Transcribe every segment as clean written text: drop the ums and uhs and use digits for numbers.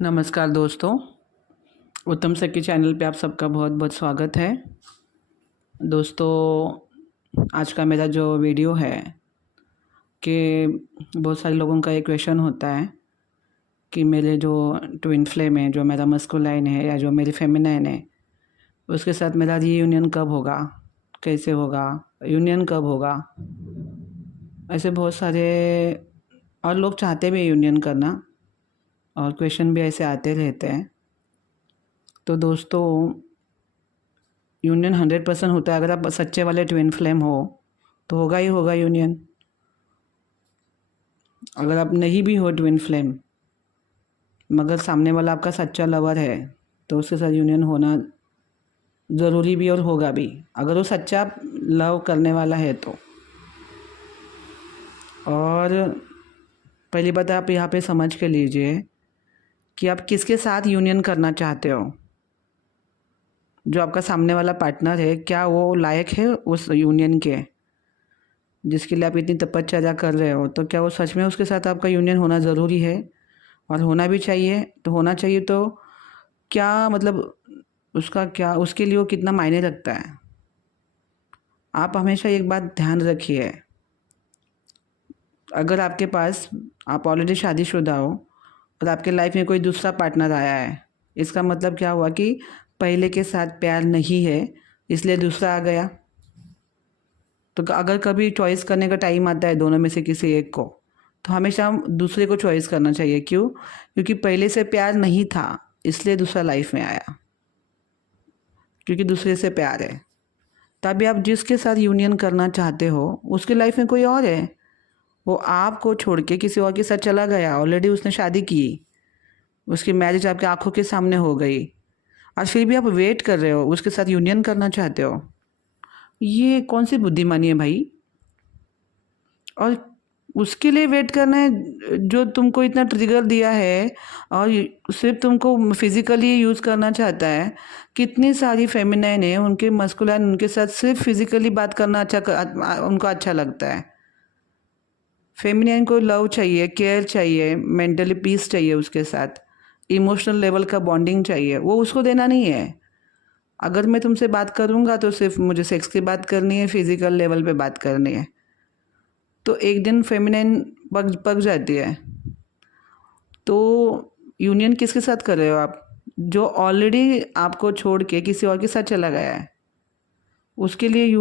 नमस्कार दोस्तों, उत्तम सखी चैनल पे आप सबका बहुत बहुत स्वागत है। दोस्तों, आज का मेरा जो वीडियो है कि बहुत सारे लोगों का एक क्वेश्चन होता है कि मेरे जो ट्विन फ्लेम है, जो मेरा मस्कुलाइन है या जो मेरी फेमिनाइन है, उसके साथ मेरा रीयूनियन कब होगा, कैसे होगा, यूनियन कब होगा। ऐसे बहुत सारे और लोग चाहते भी यूनियन करना और क्वेश्चन भी ऐसे आते रहते हैं। तो दोस्तों, यूनियन 100% होता है। अगर आप सच्चे वाले ट्विन फ्लेम हो तो होगा ही होगा यूनियन। अगर आप नहीं भी हो ट्विन फ्लेम मगर सामने वाला आपका सच्चा लवर है तो उसके साथ यूनियन होना ज़रूरी भी और होगा भी, अगर वो सच्चा लव करने वाला है तो। और पहली बात आप यहाँ पे समझ के लीजिए कि आप किसके साथ यूनियन करना चाहते हो। जो आपका सामने वाला पार्टनर है, क्या वो लायक है उस यूनियन के जिसके लिए आप इतनी तपश्चर्या कर रहे हो। तो क्या वो सच में उसके साथ आपका यूनियन होना ज़रूरी है और होना भी चाहिए। तो होना चाहिए तो क्या मतलब उसका क्या, उसके लिए वो कितना मायने रखता है। आप हमेशा एक बात ध्यान रखिए, अगर आपके पास आप ऑलरेडी शादीशुदा हो और आपके लाइफ में कोई दूसरा पार्टनर आया है, इसका मतलब क्या हुआ कि पहले के साथ प्यार नहीं है इसलिए दूसरा आ गया। तो अगर कभी चॉइस करने का टाइम आता है दोनों में से किसी एक को, तो हमेशा हम दूसरे को चॉइस करना चाहिए। क्यों? क्योंकि पहले से प्यार नहीं था इसलिए दूसरा लाइफ में आया, क्योंकि दूसरे से प्यार है। तभी आप जिसके साथ यूनियन करना चाहते हो उसके लाइफ में कोई और है, वो आपको छोड़ के किसी और के साथ चला गया। ऑलरेडी उसने शादी की, उसकी मैरिज आपकी आंखों के सामने हो गई और फिर भी आप वेट कर रहे हो, उसके साथ यूनियन करना चाहते हो। ये कौन सी बुद्धिमानी है भाई। और उसके लिए वेट करना है जो तुमको इतना ट्रिगर दिया है और सिर्फ तुमको फिजिकली यूज़ करना चाहता है। कितनी सारी फेमिनाइन है, उनके मस्कुलाइन उनके साथ सिर्फ फिजिकली बात करना उनको अच्छा लगता है। फेमिनाइन को लव चाहिए, केयर चाहिए, मेंटली पीस चाहिए, उसके साथ इमोशनल लेवल का बॉन्डिंग चाहिए, वो उसको देना नहीं है। अगर मैं तुमसे बात करूँगा तो सिर्फ मुझे सेक्स की बात करनी है, फिजिकल लेवल पे बात करनी है। तो एक दिन फेमिनाइन पक जाती है। तो यूनियन किसके साथ कर रहे हो आप? जो ऑलरेडी आपको छोड़ के किसी और के साथ चला गया है, उसके लिए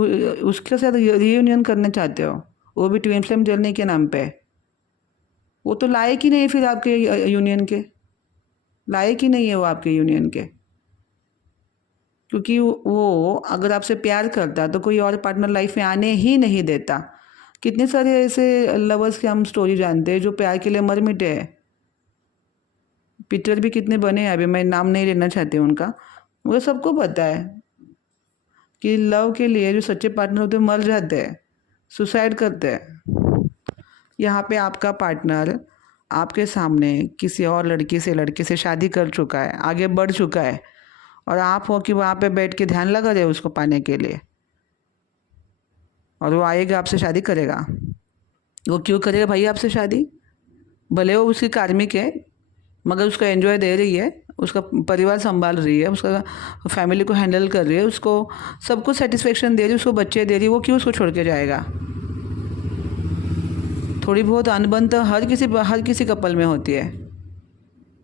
उसके साथ रीयूनियन करना चाहते हो, वो भी ट्विन फ्लेम जलने के नाम पे। वो तो लायक ही नहीं है फिर आपके यूनियन के, लायक ही नहीं है वो आपके यूनियन के। क्योंकि वो अगर आपसे प्यार करता तो कोई और पार्टनर लाइफ में आने ही नहीं देता। कितने सारे ऐसे लवर्स के हम स्टोरी जानते हैं जो प्यार के लिए मर मिटे हैं। पिक्चर भी कितने बने हैं, अभी मैं नाम नहीं लेना चाहती हूँ उनका। मुझे सबको पता है कि लव के लिए जो सच्चे पार्टनर होते हैं मर जाते हैं, सुसाइड करते हैं। यहाँ पे आपका पार्टनर आपके सामने किसी और लड़के से शादी कर चुका है, आगे बढ़ चुका है, और आप हो कि वहाँ पे बैठ के ध्यान लगा रहे हो उसको पाने के लिए। और वो आएगा, आपसे शादी करेगा। वो क्यों करेगा भाई आपसे शादी? भले वो उसकी कार्मिक है मगर उसको एंजॉय दे रही है, उसका परिवार संभाल रही है, उसका फैमिली को हैंडल कर रही है, उसको सब कुछ सेटिस्फेक्शन दे रही है, उसको बच्चे दे रही है। वो क्यों उसको छोड़ के जाएगा? थोड़ी बहुत अनबन तो हर किसी कपल में होती है।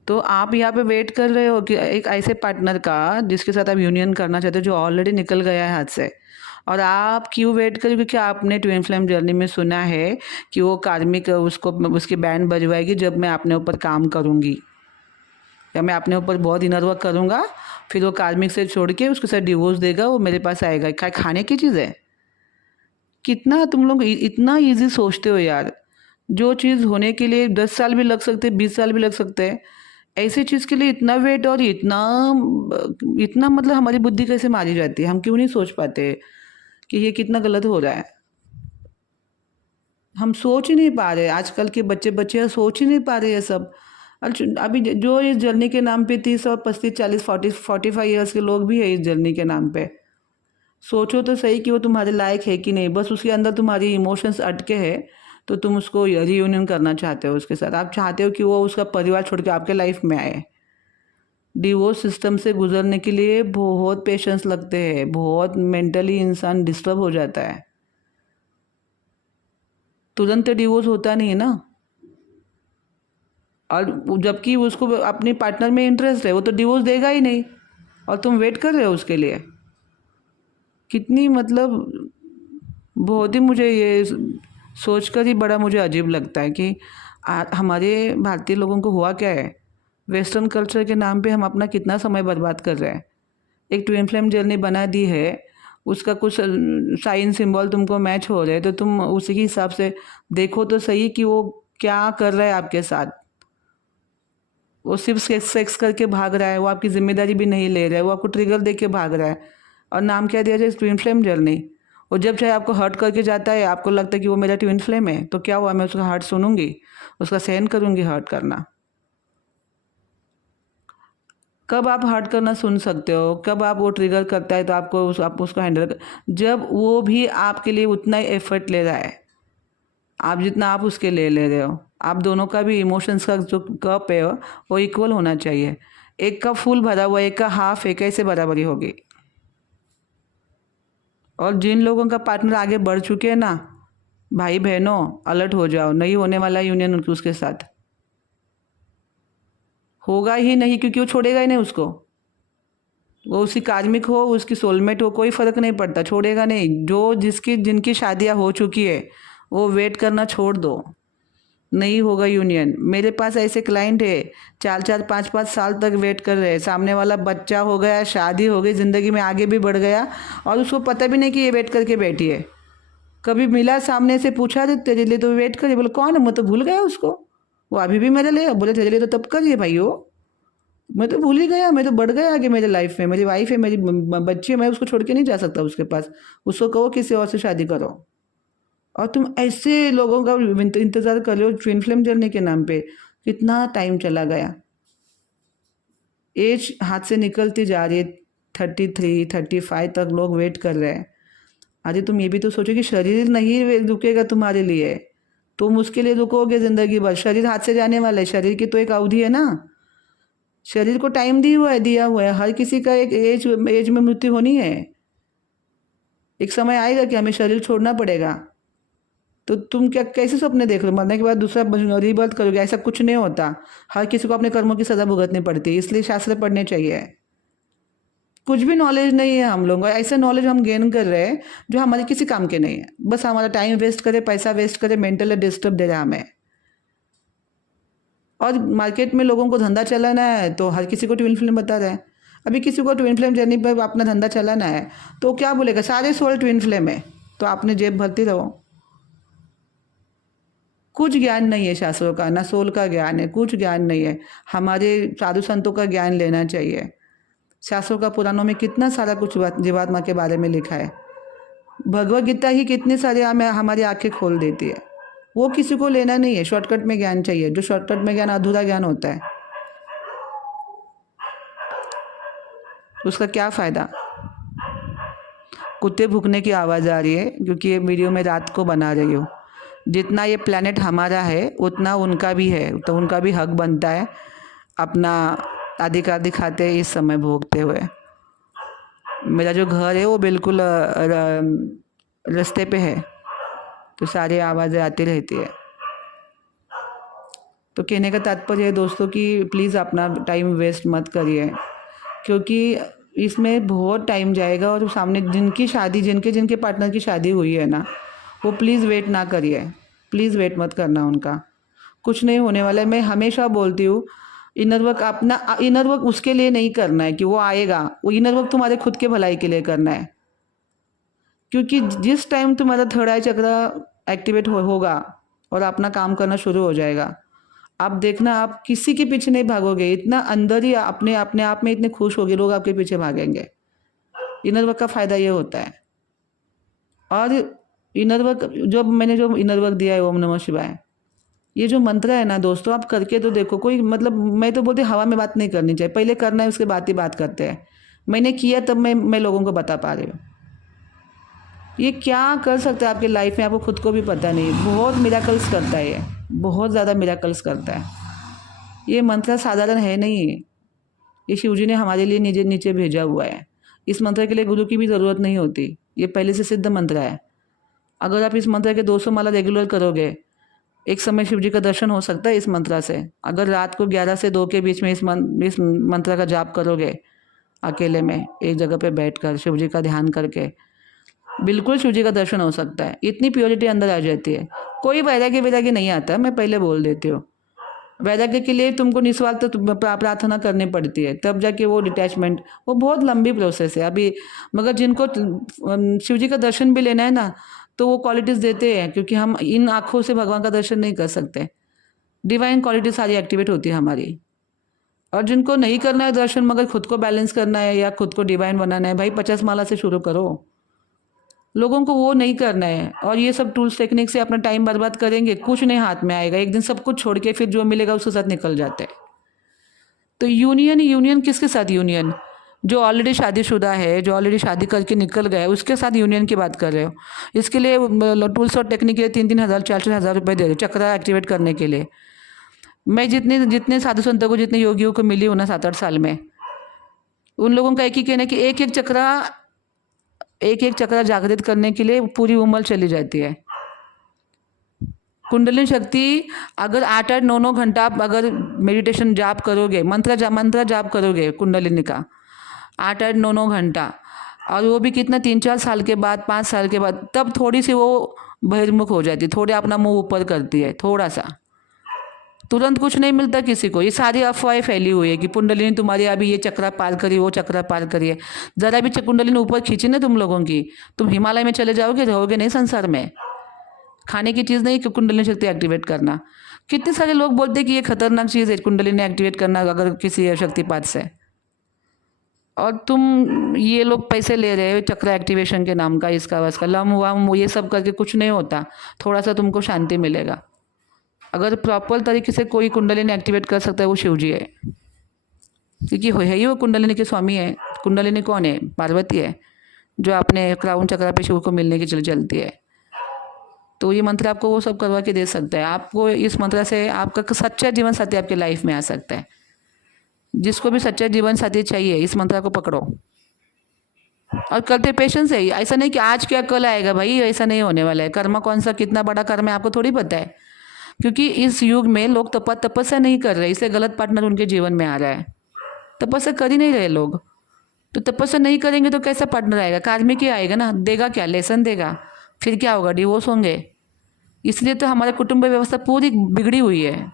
तो आप यहाँ पे वेट कर रहे हो कि एक ऐसे पार्टनर का जिसके साथ आप यूनियन करना चाहते हो जो ऑलरेडी निकल गया है हाथ से। और आप क्यों वेट करें? क्योंकि आपने ट्विन फ्लेम जर्नी में सुना है कि वो कार्मिक उसको उसकी बैंड बजवाएगी जब मैं अपने ऊपर काम करूँगी या मैं अपने ऊपर बहुत इनर वर्क करूँगा, फिर वो कार्मिक से छोड़ के उसके साथ डिवोर्स देगा, वो मेरे पास आएगा। क्या खाने की चीज़ है? कितना तुम लोग इतना ईजी सोचते हो यार। जो चीज़ होने के लिए 10 साल भी लग सकते, 20 साल भी लग सकते हैं, ऐसी चीज़ के लिए इतना वेट और इतना इतना मतलब हमारी बुद्धि कैसे मारी जाती है? हम क्यों नहीं सोच पाते कि ये कितना गलत हो रहा है? हम सोच ही नहीं पा रहे। आजकल के बच्चे सोच ही नहीं पा रहे ये सब। अभी जो इस जर्नी के नाम पे 30 और 35 40 45 ईयर्स के लोग भी है इस जर्नी के नाम पे। सोचो तो सही कि वो तुम्हारे लायक है कि नहीं। बस उसके अंदर तुम्हारी इमोशंस अटके हैं तो तुम उसको रियूनियन करना चाहते हो उसके साथ। आप चाहते हो कि वो उसका परिवार छोड़ के आपके लाइफ में आए। डिवोर्स सिस्टम से गुजरने के लिए बहुत पेशेंस लगते हैं, बहुत मेंटली इंसान डिस्टर्ब हो जाता है। तुरंत डिवोर्स होता नहीं है ना। और जबकि उसको अपने पार्टनर में इंटरेस्ट है, वो तो डिवोर्स देगा ही नहीं, और तुम वेट कर रहे हो उसके लिए। कितनी मतलब बहुत ही मुझे ये सोचकर ही बड़ा मुझे अजीब लगता है कि हमारे भारतीय लोगों को हुआ क्या है। वेस्टर्न कल्चर के नाम पे हम अपना कितना समय बर्बाद कर रहे हैं। एक ट्विन फ्लेम जर्नी बना दी है, उसका कुछ साइन सिंबल तुमको मैच हो रहे हैं, तो तुम उसी के हिसाब से देखो तो सही कि वो क्या कर रहा है आपके साथ। वो सिर्फ सेक्स करके भाग रहा है, वो आपकी जिम्मेदारी भी नहीं ले रहा है, वो आपको ट्रिगर दे के भाग रहा है। और नाम क्या दिया जाए, ट्विन फ्लेम जर्नी। और जब चाहे आपको हर्ट करके जाता है, आपको लगता है कि वो मेरा ट्विन फ्लेम है, तो क्या हुआ, मैं उसका हर्ट सुनूंगी, उसका सहन करूंगी हर्ट करना। कब आप हर्ट करना सुन सकते हो, कब आप वो ट्रिगर करता है तो आप उसको हैंडल जब वो भी आपके लिए उतना ही एफर्ट ले रहा है आप जितना आप उसके ले रहे हो। आप दोनों का भी इमोशंस का जो कप है वो इक्वल होना चाहिए। एक का फुल भरा हुआ, एक का हाफ है, कैसे बराबरी होगी। और जिन लोगों का पार्टनर आगे बढ़ चुके हैं ना, भाई बहनों अलर्ट हो जाओ, नहीं होने वाला यूनियन उसके साथ होगा ही नहीं, क्योंकि वो छोड़ेगा ही नहीं उसको। वो उसकी कार्मिक हो, उसकी सोलमेट हो, कोई फर्क नहीं पड़ता, छोड़ेगा नहीं। जो जिनकी शादियां हो चुकी है वो वेट करना छोड़ दो, नहीं होगा यूनियन। मेरे पास ऐसे क्लाइंट है 4-4 5-5 साल तक वेट कर रहे हैं, सामने वाला बच्चा हो गया, शादी हो गई, ज़िंदगी में आगे भी बढ़ गया, और उसको पता भी नहीं कि ये वेट करके बैठी है। कभी मिला सामने से, पूछा तो तेरे लिए तो वेट करिए, बोले कौन है, मैं तो भूल गया उसको, वो अभी भी मेरे लिए, बोले तेरे लिए तो तब करिए भाई, हो मैं तो भूल ही गया, मैं तो बढ़ गया आगे मेरे लाइफ में, मेरी वाइफ है, मेरी बच्ची है, मैं उसको छोड़ के नहीं जा सकता उसके पास। उसको कहो किसी और से शादी करो। और तुम ऐसे लोगों का इंतज़ार कर रहे हो ट्विन फ्लेम जर्नी के नाम पे। कितना टाइम चला गया, एज हाथ से निकलती जा रही है। 33-35 तक लोग वेट कर रहे हैं। अरे तुम ये भी तो सोचो कि शरीर नहीं रुकेगा तुम्हारे लिए, तुम उसके लिए रुकोगे ज़िंदगी भर। शरीर हाथ से जाने वाला है, शरीर की तो एक अवधि है ना। शरीर को टाइम दिया हुआ है। हर किसी का एक एज में मृत्यु होनी है। एक समय आएगा कि हमें शरीर छोड़ना पड़ेगा। तो तुम क्या कैसे सपने देख रहे हो, मरने के बाद दूसरा रीबर्थ करोगे? ऐसा कुछ नहीं होता। हर किसी को अपने कर्मों की सजा भुगतनी पड़ती है, इसलिए शास्त्र पढ़ने चाहिए। कुछ भी नॉलेज नहीं है हम लोगों को, ऐसे नॉलेज हम गेन कर रहे हैं जो हमारे किसी काम के नहीं है। बस हमारा टाइम वेस्ट करे, पैसा वेस्ट करे, मेंटली डिस्टर्ब दे रहा है हमें। और मार्केट में लोगों को धंधा चलाना है तो हर किसी को ट्विन फ्लेम बता रहा है। अभी किसी को ट्विन फ्लेम जर्नी पर अपना धंधा चलाना है तो क्या बोलेगा, सारे सोल ट्विन फ्लेम है, तो आपने जेब भरती रहो। कुछ ज्ञान नहीं है शास्त्रों का, ना सोल का ज्ञान है, कुछ ज्ञान नहीं है। हमारे साधु संतों का ज्ञान लेना चाहिए। शास्त्रों का पुराणों में कितना सारा कुछ जीवात्मा के बारे में लिखा है। भगवत गीता ही कितनी सारी हमारी आंखें खोल देती है। वो किसी को लेना नहीं है, शॉर्टकट में ज्ञान चाहिए। जो शॉर्टकट में ज्ञान अधूरा ज्ञान होता है, उसका क्या फ़ायदा। कुत्ते भूकने की आवाज़ आ रही है क्योंकि ये वीडियो मैं रात को बना रही हूँ। जितना ये प्लेनेट हमारा है उतना उनका भी है, तो उनका भी हक बनता है अपना अधिकार दिखाते इस समय भोगते हुए। मेरा जो घर है वो बिल्कुल रास्ते पे है, तो सारी आवाज़ें आती रहती है। तो कहने का तात्पर्य है दोस्तों कि प्लीज़ अपना टाइम वेस्ट मत करिए, क्योंकि इसमें बहुत टाइम जाएगा। और सामने जिनके पार्टनर की शादी हुई है ना, वो प्लीज़ वेट ना करिए, प्लीज़ वेट मत करना उनका। कुछ नहीं होने वाला है। मैं हमेशा बोलती हूँ, इनर वर्क उसके लिए नहीं करना है कि वो आएगा। वो इनर वर्क तुम्हारे खुद के भलाई के लिए करना है। क्योंकि जिस टाइम तुम्हारा थर्ड आई चक्र एक्टिवेट होगा और अपना काम करना शुरू हो जाएगा, आप देखना, आप किसी के पीछे नहीं भागोगे। इतना अंदर ही अपने आप में इतने खुश होगे, लोग आपके पीछे भागेंगे। इनर वर्क का फ़ायदा ये होता है। और इनर वर्क जो इनर वर्क दिया है, ओम नमः शिवाय, ये जो मंत्र है ना दोस्तों, आप करके तो देखो। कोई मतलब मैं तो बोलती हवा में बात नहीं करनी चाहिए, पहले करना है उसके बाद ही बात करते हैं। मैंने किया तब मैं लोगों को बता पा रही हूँ। ये क्या कर सकता है आपकी लाइफ में, आपको खुद को भी पता नहीं। बहुत मिराकल्स करता है ये, बहुत ज़्यादा मिराकल्स करता है। ये मंत्र साधारण है नहीं, ये शिव जी ने हमारे लिए नीचे नीचे भेजा हुआ है। इस मंत्र के लिए गुरु की भी ज़रूरत नहीं होती, ये पहले से सिद्ध मंत्र है। अगर आप इस मंत्र के 200 माला रेगुलर करोगे, एक समय शिव जी का दर्शन हो सकता है इस मंत्र से। अगर रात को 11 से 2 के बीच में इस मंत्र का जाप करोगे अकेले में एक जगह पे बैठकर शिव जी का ध्यान करके, बिल्कुल शिव जी का दर्शन हो सकता है। इतनी प्योरिटी अंदर आ जाती है। कोई वैराग्य नहीं आता, मैं पहले बोल देती हूँ। वैराग्य के लिए तुमको निस्वार्थ प्रार्थना करनी पड़ती है, तब जाके वो डिटैचमेंट, वो बहुत लंबी प्रोसेस है अभी। मगर जिनको शिव जी का दर्शन भी लेना है ना, तो वो क्वालिटीज़ देते हैं, क्योंकि हम इन आँखों से भगवान का दर्शन नहीं कर सकते। डिवाइन क्वालिटी सारी एक्टिवेट होती है हमारी। और जिनको नहीं करना है दर्शन, मगर खुद को बैलेंस करना है या खुद को डिवाइन बनाना है, भाई 50 माला से शुरू करो। लोगों को वो नहीं करना है, और ये सब टूल्स टेक्निक से अपना टाइम बर्बाद करेंगे, कुछ नहीं हाथ में आएगा। एक दिन सब कुछ छोड़ के फिर जो मिलेगा उसके साथ निकल जाते हैं। तो यूनियन किसके साथ? यूनियन जो ऑलरेडी शादीशुदा है, जो ऑलरेडी शादी करके निकल गया है, उसके साथ यूनियन की बात कर रहे हो। इसके लिए टूल्स और टेक्निक के लिए 3-3 हज़ार 4-4 हज़ार रुपये दे रहे हो चक्रा एक्टिवेट करने के लिए। मैं जितने साधु संतों को, जितने योगियों को मिली हूँ ना 7-8 साल में, उन लोगों का एक ही कहना है कि एक एक चक्रा जागृत करने के लिए पूरी उम्र चली जाती है। कुंडलिनी शक्ति अगर 8-8, 9-9 घंटा आप अगर मेडिटेशन जाप करोगे, मंत्र जाप करोगे कुंडलिनी का 8-8, 9-9 घंटा, और वो भी कितना 3-4 साल के बाद, 5 साल के बाद, तब थोड़ी सी वो बहिर्मुख हो जाती है, थोड़े अपना मुंह ऊपर करती है, थोड़ा सा। तुरंत कुछ नहीं मिलता किसी को। ये सारी अफवाहें फैली हुई है कि कुंडलिनी तुम्हारी अभी ये चक्रा पार करी, वो चक्रा पार करिए। ज़रा भी कुंडलिनी ऊपर खींची ना तुम लोगों की, तुम हिमालय में चले जाओगे, रहोगे नहीं संसार में। खाने की चीज़ नहीं कि कुंडलिनी शक्ति एक्टिवेट करना। कितने सारे लोग बोलते हैं कि ये खतरनाक चीज़ है कुंडलिनी एक्टिवेट करना अगर किसी शक्तिपात से, और तुम ये लोग पैसे ले रहे हो चक्र एक्टिवेशन के नाम का, इसका वसका लम वम ये सब करके कुछ नहीं होता। थोड़ा सा तुमको शांति मिलेगा। अगर प्रॉपर तरीके से कोई कुंडलिनी एक्टिवेट कर सकता है वो शिव जी है, क्योंकि है ही वो कुंडलिनी के स्वामी है। कुंडलिनी कौन है? पार्वती है, जो अपने क्राउन चक्र पे शिव को मिलने के लिए चलती है। तो ये मंत्र आपको वो सब करवा के दे सकता है। आपको इस मंत्र से आपका सच्चा जीवन साथी आपके लाइफ में आ सकता है। जिसको भी सच्चा जीवन साथी चाहिए, इस मंत्र को पकड़ो और करते पेशेंस है। ऐसा नहीं कि आज क्या कल आएगा, भाई ऐसा नहीं होने वाला है। कर्म कौन सा कितना बड़ा कर्म है आपको थोड़ी पता है, क्योंकि इस युग में लोग तपस्या नहीं कर रहे, इसलिए गलत पार्टनर उनके जीवन में आ रहा है। तपस्या कर ही नहीं रहे लोग, तो तपस्या नहीं करेंगे तो कैसा पार्टनर आएगा? कार्मिक ही आएगा ना, देगा क्या? लेसन देगा, फिर क्या होगा? डिवोर्स होंगे। इसलिए तो हमारा कुटुंब व्यवस्था पूरी बिगड़ी हुई है,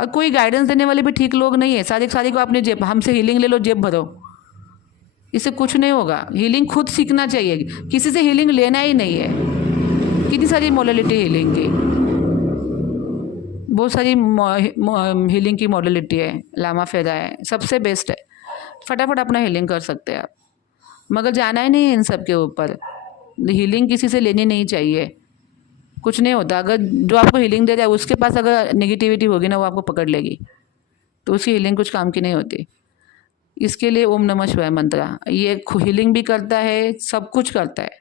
और कोई गाइडेंस देने वाले भी ठीक लोग नहीं है। सारी को अपने जेब, हमसे हीलिंग ले लो, जेब भरो, इससे कुछ नहीं होगा। हीलिंग खुद सीखना चाहिए, किसी से हीलिंग लेना ही नहीं है। कितनी सारी मॉडलिटी हीलिंग की, बहुत सारी हीलिंग की मॉडलिटी है। लामा फेरा है, सबसे बेस्ट है, फटाफट अपना हीलिंग कर सकते हैं आप। मगर जाना ही नहीं है इन सब के ऊपर। हीलिंग किसी से लेनी नहीं चाहिए, कुछ नहीं होता। अगर जो आपको हीलिंग दे रहा है उसके पास अगर नेगेटिविटी होगी ना, वो आपको पकड़ लेगी, तो उसकी हीलिंग कुछ काम की नहीं होती। इसके लिए ओम नमः शिवाय मंत्र ये हीलिंग भी करता है, सब कुछ करता है।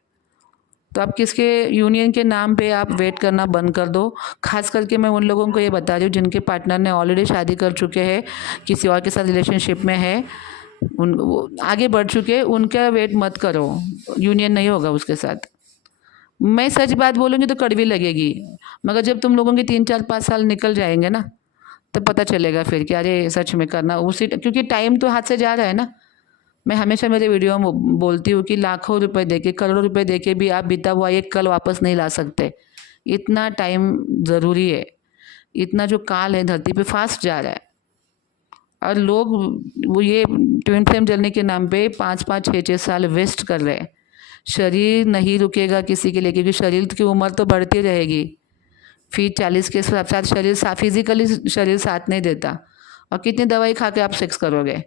तो आप किसके यूनियन के नाम पे आप वेट करना बंद कर दो। खास करके मैं उन लोगों को ये बता रही हूँ जिनके पार्टनर ने ऑलरेडी शादी कर चुके हैं, किसी और के साथ रिलेशनशिप में है, वो आगे बढ़ चुके, उनका वेट मत करो, यूनियन नहीं होगा उसके साथ। मैं सच बात बोलूँगी तो कड़वी लगेगी, मगर जब तुम लोगों के 3-4-5 साल निकल जाएंगे ना, तब पता चलेगा फिर कि अरे सच में करना उसी, क्योंकि टाइम तो हाथ से जा रहा है ना। मैं हमेशा मेरे वीडियो में बोलती हूँ कि लाखों रुपए देके, करोड़ों रुपए देके भी आप बीता हुआ एक कल वापस नहीं ला सकते। इतना टाइम ज़रूरी है, इतना जो काल है धरती पे फास्ट जा रहा है, और लोग वो ये ट्विन फ्लेम जलने के नाम पे 5-5, 6-6 साल वेस्ट कर रहे हैं। शरीर नहीं रुकेगा किसी के लिए, क्योंकि शरीर की उम्र तो बढ़ती रहेगी। फिर 40 के साथ शरीर फिजिकली शरीर साथ नहीं देता, और कितनी दवाई खा के आप सेक्स करोगे,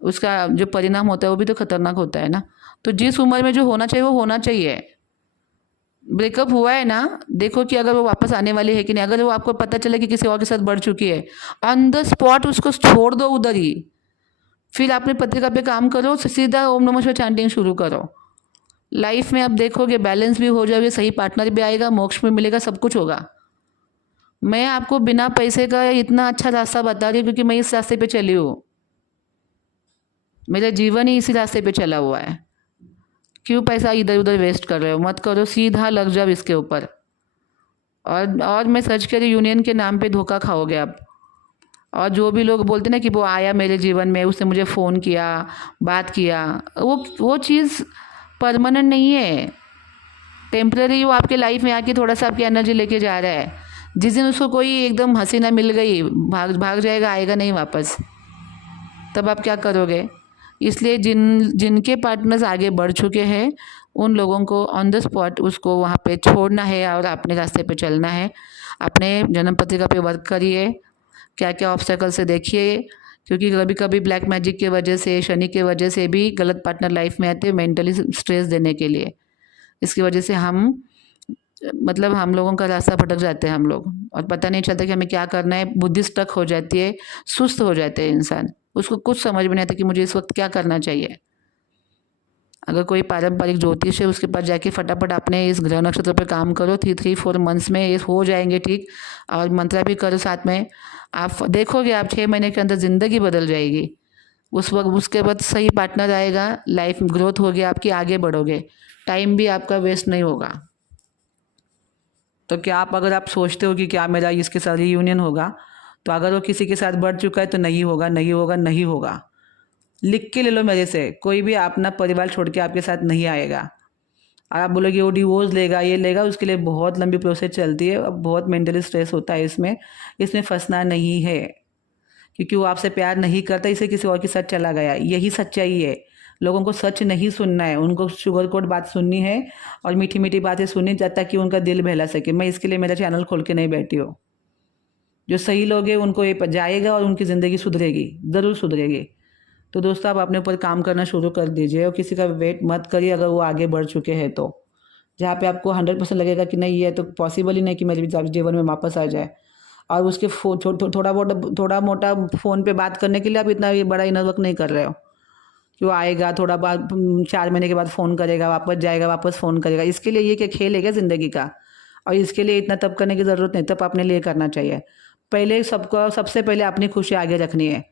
उसका जो परिणाम होता है वो भी तो खतरनाक होता है ना। तो जिस उम्र में जो होना चाहिए वो होना चाहिए। ब्रेकअप हुआ है ना, देखो कि अगर वो वापस आने वाली है कि नहीं। अगर वो आपको पता चले कि किसी और के साथ बढ़ चुकी है, ऑन द स्पॉट उसको छोड़ दो उधर ही। फिर अपने पत्रिका पे काम करो, सीधा ओम नमः शिवाय चैंटिंग शुरू करो। लाइफ में आप देखोगे बैलेंस भी हो जाएगा, सही पार्टनर भी आएगा, मोक्ष में मिलेगा, सब कुछ होगा। मैं आपको बिना पैसे का इतना अच्छा रास्ता बता रही हूँ, क्योंकि मैं इस रास्ते पे चली हूँ। मेरा जीवन ही इसी रास्ते पे चला हुआ है, क्यों पैसा इधर उधर वेस्ट कर रहे हो? मत करो, सीधा लग जाओ इसके ऊपर। और मैं सच कह रही, यूनियन के नाम पे धोखा खाओगे आप। और जो भी लोग बोलते ना कि वो आया मेरे जीवन में, उसने मुझे फ़ोन किया, बात किया, वो चीज़ परमानेंट नहीं है, टेम्पररी। वो आपके लाइफ में आके थोड़ा सा आपकी एनर्जी लेके जा रहा है। जिस दिन उसको कोई एकदम हसीना मिल गई, भाग जाएगा, आएगा नहीं वापस। तब आप क्या करोगे? इसलिए जिनके पार्टनर्स आगे बढ़ चुके हैं, उन लोगों को ऑन द स्पॉट उसको वहाँ पे छोड़ना है और अपने रास्ते पे चलना है। अपने जन्म पत्रिका पे वर्क करिए, क्या क्या ऑब्स्टेकल से देखिए, क्योंकि कभी कभी ब्लैक मैजिक की वजह से, शनि की वजह से भी गलत पार्टनर लाइफ में आते हैं मेंटली स्ट्रेस देने के लिए। इसकी वजह से हम लोगों का रास्ता भटक जाते हैं हम लोग, और पता नहीं चलता कि हमें क्या करना है। बुद्धि स्टक हो जाती है, सुस्त हो जाते हैं इंसान, उसको कुछ समझ में नहीं आता कि मुझे इस वक्त क्या करना चाहिए। अगर कोई पारंपरिक ज्योतिष है, उसके पास जाके फटाफट अपने इस ग्रह नक्षत्र पर काम करो। 3-4 मंथ्स में ये हो जाएंगे ठीक। और मंत्र भी करो साथ में। आप देखोगे, आप 6 महीने के अंदर ज़िंदगी बदल जाएगी। उस वक्त उसके बाद सही पार्टनर आएगा, लाइफ ग्रोथ होगी आपकी, आगे बढ़ोगे, टाइम भी आपका वेस्ट नहीं होगा। तो क्या अगर आप सोचते हो कि क्या मेरा इसके साथ रीयूनियन होगा, तो अगर वो किसी के साथ बढ़ चुका है तो नहीं होगा, नहीं होगा, नहीं होगा। लिख के ले लो मेरे से, कोई भी अपना परिवार छोड़ के आपके साथ नहीं आएगा। और आप बोलोगे वो डिवोर्स लेगा, ये लेगा, उसके लिए बहुत लंबी प्रोसेस चलती है, बहुत मेंटली स्ट्रेस होता है इसमें फंसना नहीं है, क्योंकि वो आपसे प्यार नहीं करता, इसे किसी और के साथ चला गया। यही सच्चाई है। लोगों को सच नहीं सुनना है, उनको शुगर कोट बात सुननी है और मीठी मीठी बातें सुननी, जब तक कि उनका दिल बहला सके। मैं इसके लिए मेरा चैनल खोल के नहीं बैठी हूँ। जो सही लोग हैं उनको ये जाएगा और उनकी ज़िंदगी सुधरेगी, ज़रूर सुधरेगी। तो दोस्तों, आप अपने ऊपर काम करना शुरू कर दीजिए और किसी का वेट मत करिए अगर वो आगे बढ़ चुके हैं तो। जहाँ पे आपको 100% लगेगा कि नहीं, ये तो पॉसिबल ही नहीं कि मेरे जीवन में वापस आ जाए, और उसके थोड़ा मोटा फ़ोन पे बात करने के लिए आप इतना ये बड़ा इनर वर्क नहीं कर रहे हो कि वो आएगा, थोड़ा बाद 4 महीने के बाद फ़ोन करेगा, वापस जाएगा, वापस फ़ोन करेगा। इसके लिए ये क्या खेल है क्या ज़िंदगी का? और इसके लिए इतना तब करने की ज़रूरत नहीं, तब अपने लिए करना चाहिए। पहले सबसे पहले अपनी खुशी आगे रखनी है।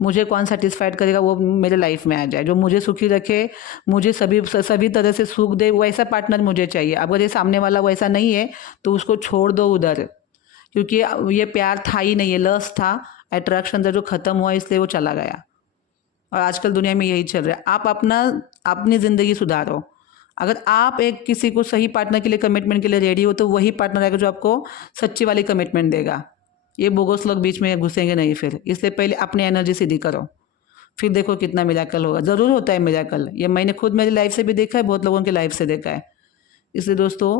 मुझे कौन सेटिस्फाइड करेगा, वो मेरे लाइफ में आ जाए, जो मुझे सुखी रखे, मुझे सभी तरह से सुख दे, वैसा पार्टनर मुझे चाहिए। अगर ये सामने वाला वैसा नहीं है तो उसको छोड़ दो उधर, क्योंकि ये प्यार था ही नहीं, ये लस्ट था, अट्रैक्शन था जो ख़त्म हुआ, इसलिए वो चला गया। और आजकल दुनिया में यही चल रहा है। आप अपनी ज़िंदगी सुधारो। अगर आप एक किसी को सही पार्टनर के लिए, कमिटमेंट के लिए रेडी हो, तो वही पार्टनर आएगा जो आपको सच्ची वाली कमिटमेंट देगा। ये बोगस लोग बीच में घुसेंगे नहीं फिर। इसलिए पहले अपनी एनर्जी सीधी करो, फिर देखो कितना मिराकल होगा। ज़रूर होता है मिराकल, ये मैंने खुद मेरी लाइफ से भी देखा है, बहुत लोगों की लाइफ से देखा है। इसलिए दोस्तों,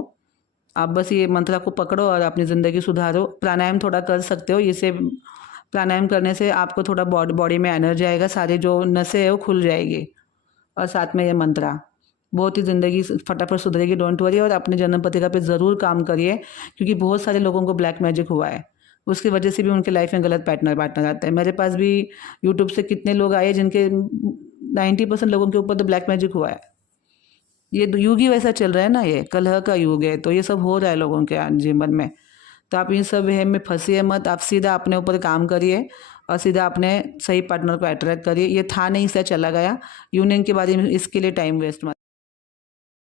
आप बस ये मंत्र को पकड़ो और अपनी ज़िंदगी सुधारो। प्राणायाम थोड़ा कर सकते हो, इससे प्राणायाम करने से आपको थोड़ा बॉडी में एनर्जी आएगा, सारी जो नसें है वो खुल जाएगी। और साथ में ये मंत्र, बहुत ही ज़िंदगी फटाफट सुधरेगी, डोंट वरी। और अपने जन्म पत्रिका पे ज़रूर काम करिए, क्योंकि बहुत सारे लोगों को ब्लैक मैजिक हुआ है, उसकी वजह से भी उनके लाइफ में गलत पार्टनर आता है। मेरे पास भी यूट्यूब से कितने लोग आए जिनके 90% लोगों के ऊपर तो ब्लैक मैजिक हुआ है। ये युग ही वैसा चल रहा है ना, ये कलह का युग है, तो ये सब हो रहा है लोगों के जीवन में। तो आप इन सब है में फंसिए मत, आप सीधा अपने ऊपर काम करिए और सीधा अपने सही पार्टनर को अट्रैक्ट करिए। ये था नहीं, इससे चला गया। यूनियन के बारे में इसके लिए टाइम वेस्ट मत।